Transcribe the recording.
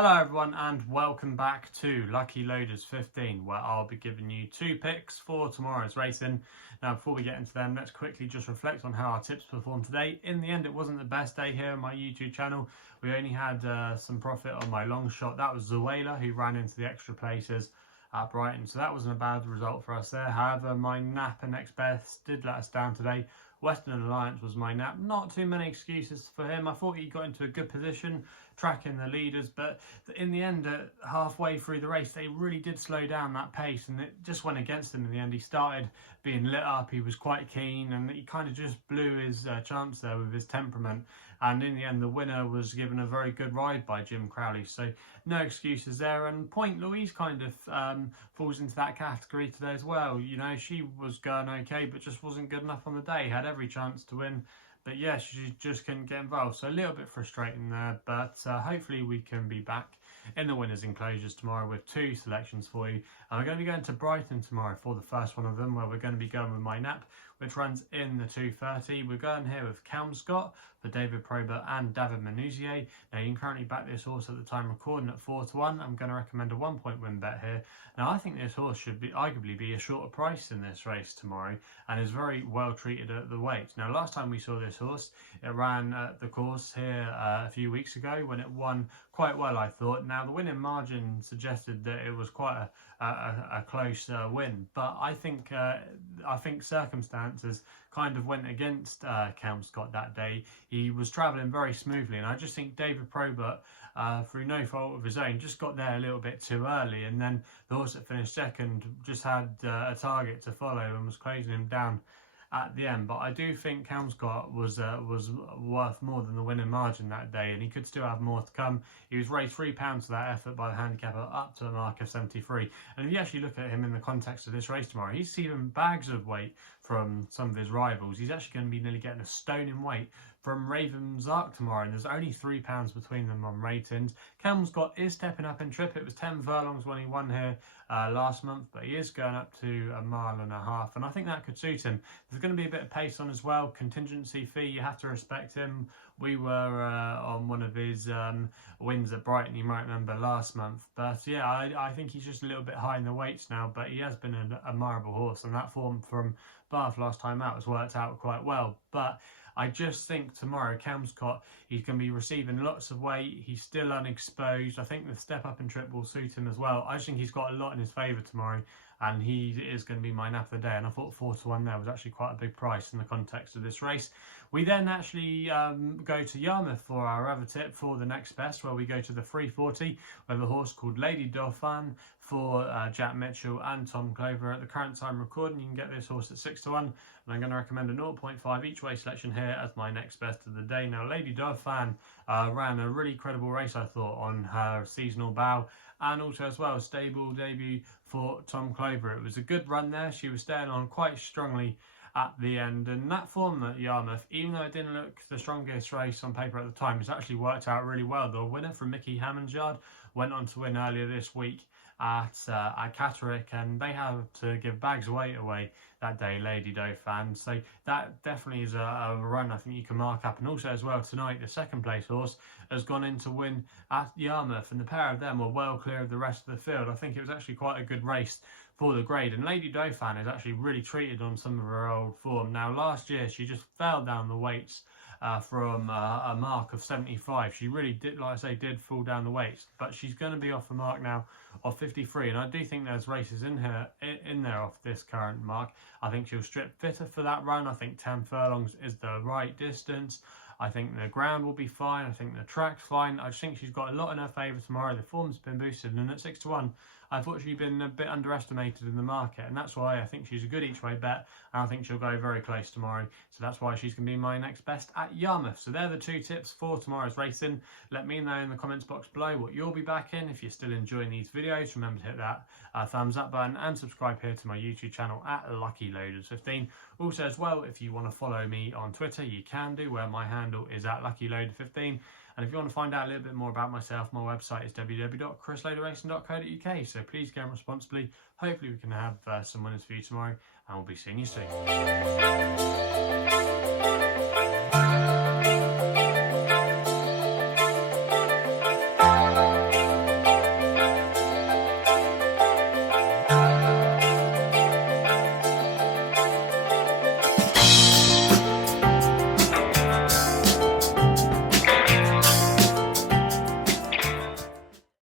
Hello everyone and welcome back to Lucky Loaders 15, where I'll be giving you 2 picks for tomorrow's racing. Now before we get into them, let's quickly just reflect on how our tips performed today. In the end, it wasn't the best day here on my YouTube channel. We only had some profit on my long shot. That was Zawela, who ran into the extra places at Brighton, so that wasn't a bad result for us there. However, my nap and next best did let us down today. Western Alliance was my nap. Not too many excuses for him. I thought he got into a good position tracking the leaders, but in the end, halfway through the race, they really did slow down that pace and it just went against him in the end. He started being lit up, he was quite keen, and he kind of just blew his chance there with his temperament. And in the end, the winner was given a very good ride by Jim Crowley, so no excuses there. And Point Louise kind of falls into that category today as well. You know, she was going okay, but just wasn't good enough on the day. Had every chance to win, but yeah, she just couldn't get involved. So a little bit frustrating there, but hopefully we can be back in the winners' enclosures tomorrow with 2 selections for you. And we're going to be going to Brighton tomorrow for the first one of them, where we're going to be going with my nap, which runs in the 2:30. We're going here with Kelmscott for David Probert and David Manouzier. Now you can currently back this horse at the time recording at 4-1. I'm going to recommend a 1-point win bet here. Now I think this horse should be arguably be a shorter price in this race tomorrow and is very well treated at the weight. Now last time we saw this horse, it ran the course here a few weeks ago when it won quite well, I thought. Now the winning margin suggested that it was quite a close win, but I think circumstances kind of went against Kelmscott that day. He was travelling very smoothly, and I just think David Probert, through no fault of his own, just got there a little bit too early, and then the horse that finished second just had a target to follow and was closing him down at the end. But I do think Kelmscott was worth more than the winning margin that day, and he could still have more to come. He was raised £3 for that effort by the handicapper up to a mark of 73. And if you actually look at him in the context of this race tomorrow, he's even bags of weight from some of his rivals. He's actually going to be nearly getting a stone in weight from Raven's Arc tomorrow, and there's only £3 between them on ratings. Kelmscott is stepping up in trip. It was 10 furlongs when he won here last month, but he is going up to 1.5 miles, and I think that could suit him. There's going to be a bit of pace on as well. Contingency fee, you have to respect him. We were on one of his wins at Brighton, you might remember, last month. But yeah, I think he's just a little bit high in the weights now, but he has been an admirable horse, and that form from Bath last time out has worked out quite well. But I just think tomorrow, Kelmscott, he's going to be receiving lots of weight. He's still unexposed. I think the step up and trip will suit him as well. I just think he's got a lot in his favour tomorrow, and he is going to be my nap of the day. And I thought 4-1 there was actually quite a big price in the context of this race. We then actually go to Yarmouth for our other tip for the next best, where we go to the 340 with a horse called Lady Dauphin for Jack Mitchell and Tom Clover. At the current time recording, you can get this horse at 6-1, and I'm going to recommend a 0.5 each way selection here as my next best of the day. Now Lady Dauphin ran a really credible race, I thought, on her seasonal bow, and also as well a stable debut for Tom Clover. It was a good run there. She was staying on quite strongly at the end, and that form at Yarmouth, even though it didn't look the strongest race on paper at the time, it's actually worked out really well. The winner from Mickey Hammond's yard went on to win earlier this week at Catterick, and they had to give bags of weight away that day, Lady Dauphin. So that definitely is a run I think you can mark up. And also as well tonight, the second place horse has gone in to win at Yarmouth, and the pair of them were well clear of the rest of the field. I think it was actually quite a good race for the grade, and Lady Dauphin is actually really treated on some of her old form. Now last year she just fell down the weights from a mark of 75. She really did, like I say, did fall down the weights, but she's going to be off a mark now of 53, and I do think there's races in there off this current mark. I think she'll strip fitter for that run. I think 10 furlongs is the right distance. I think the ground will be fine. I think the track's fine. I just think she's got a lot in her favour tomorrow. The form's been boosted, and at 6-1, I've thought she's been a bit underestimated in the market, and that's why I think she's a good each way bet, and I think she'll go very close tomorrow. So that's why she's going to be my next best at Yarmouth. So they're the 2 tips for tomorrow's racing. Let me know in the comments box below what you'll be back in. If you're still enjoying these videos, remember to hit that thumbs up button and subscribe here to my YouTube channel at Lucky Loaders 15. Also as well, if you want to follow me on Twitter, you can do, where my handle is at Lucky Loader 15. And if you want to find out a little bit more about myself, my website is www.chrisloaderracing.co.uk. So please game responsibly. Hopefully we can have some winners for you tomorrow, and we'll be seeing you soon.